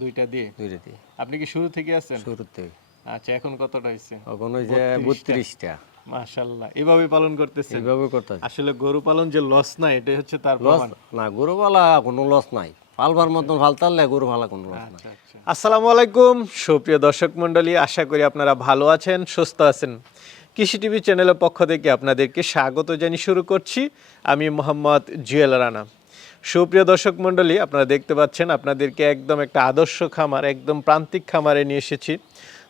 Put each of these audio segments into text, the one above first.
দুইটা দিয়ে? দুইটা দিয়ে। আপনি কি শুরু থেকে আছেন? শুরুর থেকে। আচ্ছা এখন কতটা হয়েছে? এখন ওই যে বত্রিশটা। মাশাল্লাহ এভাবে পালন করতেছেন? এইভাবে করতে আসলে গরু পালন যে লস না এটাই হচ্ছে তার লস প্রমাণ। না গরু পালা কোনো লস নাই। পালবার মতন ভালো গরু পালা কোনো লস নাই। আচ্ছা আচ্ছা। আসসালামু আলাইকুম সুপ্রিয় দর্শক মণ্ডলী আশা করি আপনারা ভালো আছেন সুস্থ আছেন। কৃষি টিভি চ্যানেলের পক্ষ থেকে আপনাদেরকে স্বাগত জানিয়ে শুরু করছি। আমি মোহাম্মদ জুয়েল রানা। সুপ্রিয় দর্শক মণ্ডলী, আপনারা দেখতে পাচ্ছেন আপনাদেরকে একদম একটা আদর্শ খামার, একদম প্রান্তিক খামারে নিয়ে এসেছি।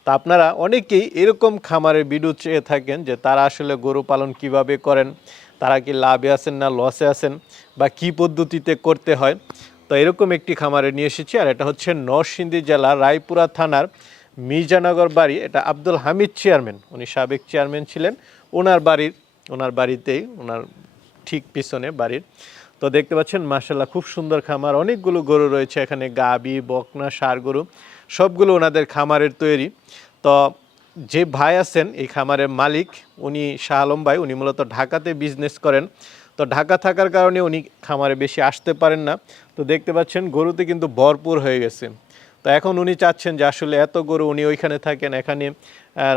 তা আপনারা অনেকেই এরকম খামারের ভিডিও চেয়ে থাকেন যে তারা আসলে গরু পালন কীভাবে করেন, তারা কি লাভে আছেন না লসে আছেন বা কি পদ্ধতিতে করতে হয়। তো এরকম একটি খামারে নিয়ে এসেছি আর এটা হচ্ছে নরসিংদী জেলার রায়পুরা থানার মির্জানগর বাড়ি। এটা আব্দুল হামিদ চেয়ারম্যান, উনি সাবেক চেয়ারম্যান ছিলেন। ওনার বাড়ির, ওনার বাড়িতেই, ওনার ঠিক পিছনে বাড়ির। তো দেখতে পাচ্ছেন মার্শাল্লাহ খুব সুন্দর খামার। অনেকগুলো গরু রয়েছে এখানে, গাবি, বকনা সার গরু, সবগুলো ওনাদের খামারের তৈরি। তো যে ভাই আছেন, এই খামারের মালিক, উনি শাহ আলম ভাই, উনি মূলত ঢাকাতে বিজনেস করেন। তো ঢাকা থাকার কারণে উনি খামারে বেশি আসতে পারেন না। তো দেখতে পাচ্ছেন, গরুতে কিন্তু ভরপুর হয়ে গেছে। তো এখন উনি চাচ্ছেন যে আসলে এত গরু উনি ওইখানে থাকেন, এখানে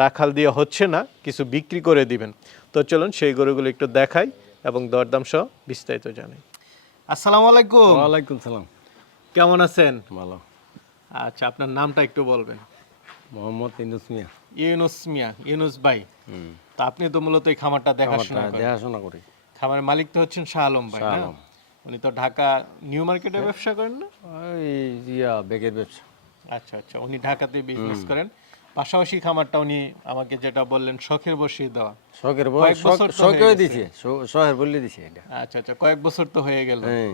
রাখাল দিয়ে হচ্ছে না, কিছু বিক্রি করে দিবেন। তো চলুন সেই গরুগুলো একটু দেখাই এবং দরদাম সহ বিস্তারিত জানাই। আসসালামু আলাইকুম। ওয়ালাইকুম সালাম। কেমন আছেন? ভালো। আচ্ছা আপনার নামটা একটু বলবেন। মোহাম্মদ ইন্দুস মিয়া। ইউনুস মিয়া ইউনুস ভাই। তা আপনি তো মূলত এই খামারটা দেখাশোনা করেন। দেখাশোনা করি। খামারের মালিক তো হচ্ছেন শাহ আলম ভাই না? উনি তো ঢাকা নিউ মার্কেটে ব্যবসা করেন না? ওই ইয়া বেগের ব্যবসা। আচ্ছা আচ্ছা উনি ঢাকাতে বিজনেস করেন। পাশাপাশি খামারটা উনি আমাকে যেটা বললেন শখের বসিয়ে দেওয়া। শখের শখেও হয়ে দিছে শখের বললে দিছে এটা। আচ্ছা আচ্ছা কয়েক বছর তো হয়ে গেল। হ্যাঁ।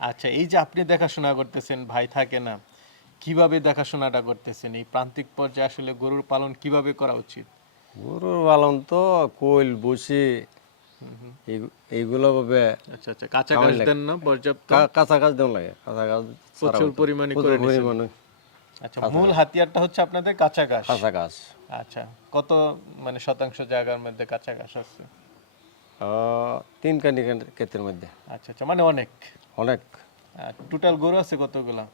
আচ্ছা এই যে আপনি দেখাশোনা করতেছেন ভাই থাকে না কীভাবে দেখাশোনাটা করতেছেন? এই প্রান্তিক পর্যায়ে আসলে গরুর পালন কীভাবে করা উচিত? গরুর পালন তো কোইল বসি এই- এইগুলো ভাবে আচ্ছা আচ্ছা কাঁচা ঘাস দেন না পর্যাপ্ত? কাঁচা গাছ দেওয়া লাগে কাঁচা গাছ প্রচুর পরিমাণে করে। পরিমাণে। আচ্ছা মূল হাতিয়ারটা হচ্ছে আপনাদের কাঁচা ঘাস। কাঁচা গাছ আচ্ছা কত মানে শতাংশ জায়গার মধ্যে কাঁচা ঘাস আছে তিন কানি ক্ষেত্রের মধ্যে। আচ্ছা আচ্ছা মানে অনেক। অনেক। টোটাল গরু আছে কতগুলা?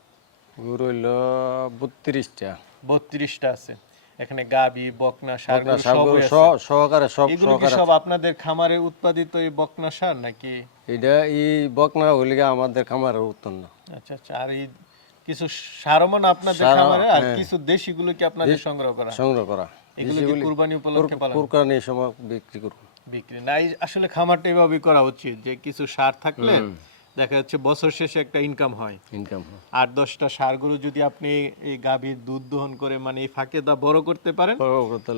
গরু হইল বত্রিশটা। বত্রিশটা আছে। এখানে গাবি বকনা সার সহকারে সব সহকারে সব আপনাদের খামারে উৎপাদিত এই বকনা সার নাকি? এটা এই বকনা হইলে আমাদের খামারের উত্তর না আচ্ছা আচ্ছা আর এই কিছু সারমন আপনাদের খামারে আর হ্যাঁ। কিছু কি আপনাদের সংগ্রহ করা সংগ্রহ করা। এগুলো কি কুরবানি উপলক্ষে পালন? সময় বিক্রি করব। বিক্রি? না আসলে খামারটা এভাবে করা উচিত যে কিছু সার থাকলে দেখা যাচ্ছে বছর শেষে একটা ইনকাম হয়। ইনকাম আট দশটা সার গরু যদি আপনি এই গাভীর দুধ দহন করে মানে এই ফাঁকে দা বড় করতে পারেন করতে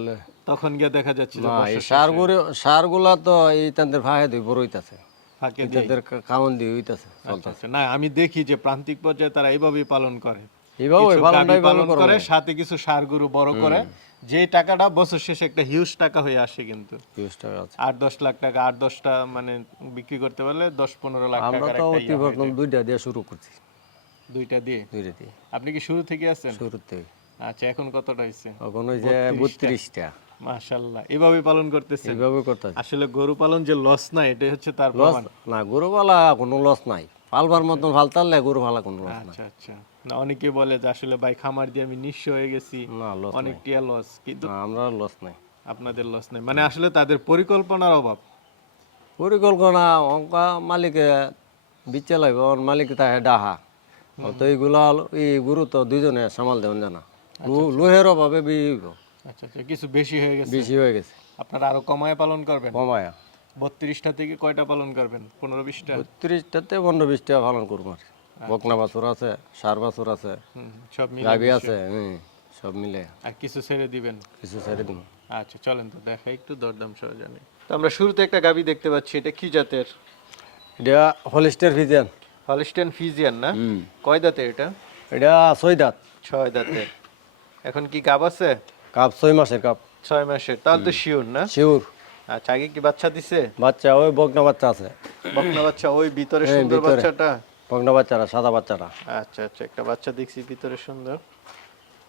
তখন গিয়ে দেখা যাচ্ছে সার গরু তো এই তাদের ভাই দুই বড় হইতাছে ফাঁকে দিয়ে তাদের খাওয়ান দিয়ে হইতাছে আচ্ছা, আচ্ছা। না আমি দেখি যে প্রান্তিক পর্যায়ে তারা এইভাবেই পালন করে। পালন করে সাথে কিছু সার গরু বড় করে। যে টাকাটা বছর শেষে একটা হিউজ টাকা হয়ে আসে কিন্তু। তিরিশ টাকা আছে। আট দশ লাখ টাকা আট দশটা মানে বিক্রি করতে পারলে দশ পনেরো লাখ আমরা তো অতি বর্তমান দুইটা দিয়ে শুরু করছি। দুইটা দিয়ে? দুইটা দিয়ে। আপনি কি শুরু থেকে আছেন? শুরুর থেকে আচ্ছা এখন কতটা হয়েছে? এখন ওই যে বত্রিশটা। মাশাল্লাহ এভাবে পালন করতেছেন? করতে আসলে গরু পালন যে লস না এটাই হচ্ছে তার প্রমাণ। না গরু পালা কোনো লস নাই। পালবার মতন গরু পালা কোনো লস নাই। আচ্ছা আচ্ছা। না অনেকে বলে যে আসলে ভাই খামার দিয়ে আমি নিঃস্ব হয়ে গেছি। লস অনেক টিয়া লস কিন্তু আমরা লস নাই। আপনাদের লস নেই। মানে আসলে তাদের পরিকল্পনার অভাব। পরিকল্পনা অঙ্কা মালিকে বিচ্ছে লাগবে ওর মালিক তাহে ডাহা। তো এইগুলা এই গরু তো দুইজনে সামাল দেবেন জানা। লোহের অভাবে বি- আচ্ছা আচ্ছা কিছু বেশি হয়ে গেছে? বেশি হয়ে গেছে। আপনারা আরও কমায় পালন করবেন? কমায়া। বত্রিশটা থেকে কয়টা পালন করবেন? পনেরো বিশটা? বত্রিশটাতে পনেরো বিশ টাকা পালন করব আর বকনা বাছুর আছে সার বাছুর আছে সব মিলে আছে সব মিলে। আর কিছু ছেড়ে দিবেন? কিছু ছেড়ে দিব। আচ্ছা চলেন তো দেখাই একটু দরদাম সহ জানি। তো আমরা শুরুতে একটা গাবি দেখতে পাচ্ছি এটা কি জাতের? এটা হলিস্টার ফিজিয়ান। হলিস্টেন ফিজিয়ান না? কয় দাঁতের এটা? এটা ছয় দাঁত। ছয় দাঁতের। এখন কি গাব আছে? কাপ ছয় মাসের কাপ। ছয় মাসের তাহলে তো শিওর না? শিউর আচ্ছা আগে কি বাচ্চা দিছে? বাচ্চা ওই বকনা বাচ্চা আছে। বকনা বাচ্চা ওই ভিতরে সুন্দর বাচ্চাটা? বকনা বাচ্চারা সাদা বাচ্চারা। আচ্ছা আচ্ছা একটা বাচ্চা দেখছি ভিতরে সুন্দর।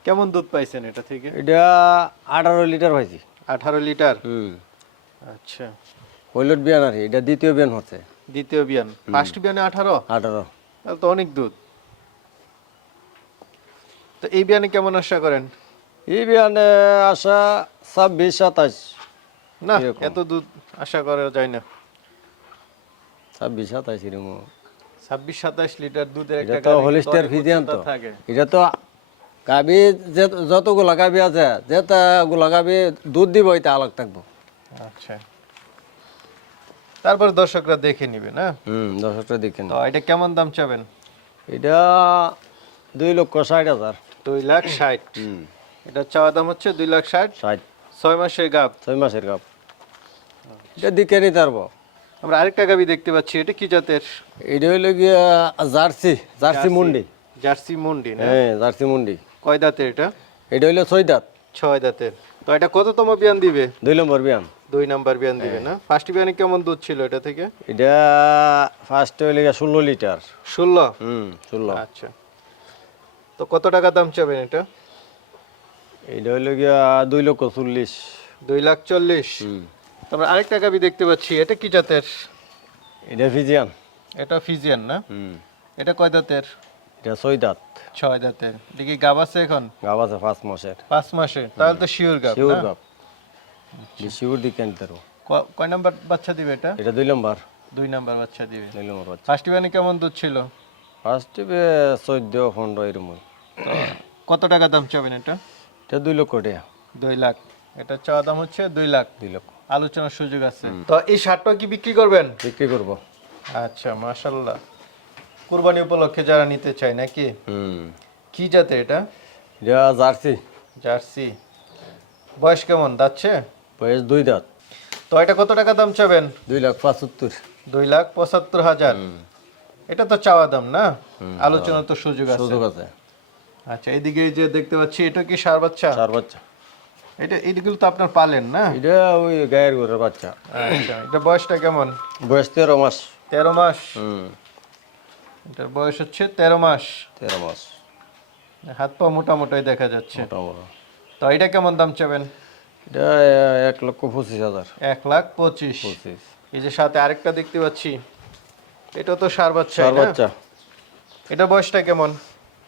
কেমন দুধ পাইছেন এটা থেকে? এটা আঠারো লিটার হয়েছে আঠারো লিটার? হুম। আচ্ছা। হইলট বিয়ান আর এটা দ্বিতীয় বিয়ান হচ্ছে। দ্বিতীয় বিয়ান। ফার্স্ট বিয়ানে আঠারো? আঠারো। তাহলে তো অনেক দুধ। তো এই বিয়ানে কেমন আশা করেন? এই বিয়ানে আসা ছাব্বিশ সাতাশ না। এত দুধ আশা করা যায় না। ছাব্বিশ সাতাশ এরকম। ছাব্বিশ সাতাশ লিটার দুধের এটা একটা তো হলিস্টার ফিজিয়ান তো। এটা তো গাবি যে যতগুলা গাবি আছে যেগুলা গাবি দুধ দিব এটা আলাগ থাকব। আচ্ছা। তারপর দর্শকরা দেখে নিবে না? হুম দশটা দেখেন তো এটা কেমন দাম চাবেন? এটা দুই লক্ষ ষাট হাজার। দুই লাখ ষাট। এটা চাওয়া দাম হচ্ছে দুই লাখ ষাট। ষাট। ছয় মাসের গাব ছয় মাসের কাপ এটা দিকে নিতে পারব আমরা আরেকটা গাবি দেখতে পাচ্ছি এটা কি জাতের? এটা হইল গিয়া জার্সি জার্সি মুন্ডি। জার্সি মুন্ডি না? হ্যাঁ জার্সি মুন্ডি। কয় দাঁতের এটা? এটা হইল ছয় দাঁত। ছয় দাঁতের। তো এটা কততম বিয়ান দিবে? দুই নম্বর বিয়ান। দুই নাম্বার বিয়ান দিবে না? ফার্স্ট বিয়ানে কেমন দুধ ছিল এটা থেকে? এটা ফার্স্ট হইলে গিয়া ষোলো লিটার। ষোলো? হুম ষোলো। আচ্ছা। তো কত টাকা দাম চাবেন এটা? এটা হইল গিয়া দুই লক্ষ চল্লিশ। দুই লাখ চল্লিশ। তারপর আরেকটা গাবি দেখতে পাচ্ছি এটা কি জাতের? এটা ফিজিয়ান। এটা ফিজিয়ান না? এটা কয় দাঁতের? এটা ছয় দাঁত। ছয় দাঁতের। এটা কি গাব আছে এখন? গাব আছে পাঁচ মাসের। পাঁচ মাসে তাহলে তো শিওর গাব শিউর না? গাব। শিউর দিকে আনতে কয় নাম্বার বাচ্চা দিবে এটা? এটা দুই নম্বর। দুই নাম্বার বাচ্চা দিবে। দুই নম্বর বাচ্চা। ফার্স্ট বিয়ানে কেমন দুধ ছিল? ফার্স্ট টিপে চোদ্দ পনেরো এরকম। কত টাকা দাম চাবেন এটা? এটা দুই লক্ষ টাকা। দুই লাখ। এটা চাওয়া দাম হচ্ছে দুই লাখ। দুই লক্ষ। আলোচনার সুযোগ আছে। তো এই শার্টটা কি বিক্রি করবেন? বিক্রি করব। আচ্ছা মাশাল্লাহ কুরবানি উপলক্ষে যারা নিতে চায় নাকি? হুম। কি জাতে এটা? এটা জার্সি। জার্সি। বয়স কেমন? যাচ্ছে বয়স দুই দাঁত। তো এটা কত টাকা দাম চাবেন? দুই লাখ পঁচাত্তর। দুই লাখ পঁচাত্তর হাজার। এটা তো চাওয়া দাম না? আলোচনা তো সুযোগ আছে। সুযোগ আছে। আচ্ছা এইদিকে এই যে দেখতে পাচ্ছি এটা কি সার বাচ্চা? চার বাচ্চা। এটা এইগুলো তো আপনার পালেন না? এটা ওই গায়ের ঘরের বাচ্চা। আচ্ছা এটা বয়সটা কেমন? বয়স তেরো মাস। তেরো মাস? হুম। এটার বয়স হচ্ছে তেরো মাস। তেরো মাস। হাত পা মোটামুটি দেখা যাচ্ছে। তো এটা কেমন দাম চাবেন? এটা এক লক্ষ পঁচিশ হাজার। এক লাখ পঁচিশ। পঁচিশ। এই যে সাথে আরেকটা দেখতে পাচ্ছি এটা তো সার বাচ্চা চার বাচ্চা। এটা বয়সটা কেমন?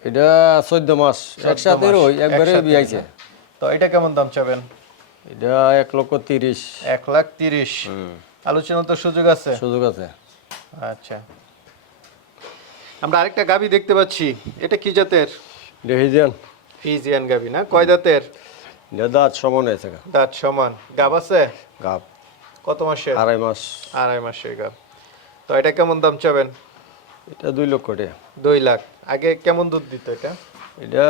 এটা চোদ্দ মাস। একসাথে মাস, ওই একবারে বিয়াইছে তো এটা কেমন দাম চাবেন? এটা এক লক্ষ তিরিশ। এক লাখ তিরিশ। আলোচনা তো সুযোগ আছে? সুযোগ আছে। আচ্ছা। আমরা আরেকটা গাবি দেখতে পাচ্ছি। এটা কি জাতের? হিজিয়ান ফিজিয়ান। গাবি না? কয় এটা দাঁত সমান হয়েছে দাঁত সমান। গাব আছে? গাপ কত মাসের? আড়াই মাস। আড়াই মাসের গাব। তো এটা কেমন দাম চাবেন? এটা দুই লক্ষ টাকা। দুই লাখ। আগে কেমন দুধ দিত এটা? এটা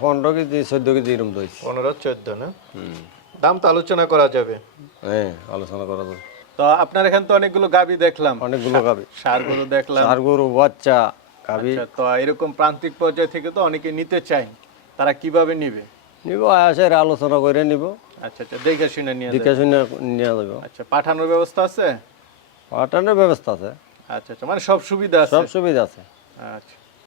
পনেরো কেজি চোদ্দ কেজি এরকম দইছে। পনেরো চোদ্দ না? হুম। দাম তো আলোচনা করা যাবে। হ্যাঁ আলোচনা করা যাবে। তো আপনার এখানে তো অনেকগুলো গাবি দেখলাম। অনেকগুলো গাবি। সারগুলো দেখলাম। চার গরু বাচ্চা গাবি। আচ্ছা, তো এরকম প্রান্তিক পর্যায় থেকে তো অনেকে নিতে চায়। তারা কীভাবে নিবে? নিব আসে আলোচনা করে নিব। আচ্ছা আচ্ছা দেখে শুনে নিয়ে দেখে শুনে নিয়ে যাবে। আচ্ছা পাঠানোর ব্যবস্থা আছে? পাঠানোর ব্যবস্থা আছে। আচ্ছা আচ্ছা। মানে সব সুবিধা আছে? সব সুবিধা আছে। আচ্ছা।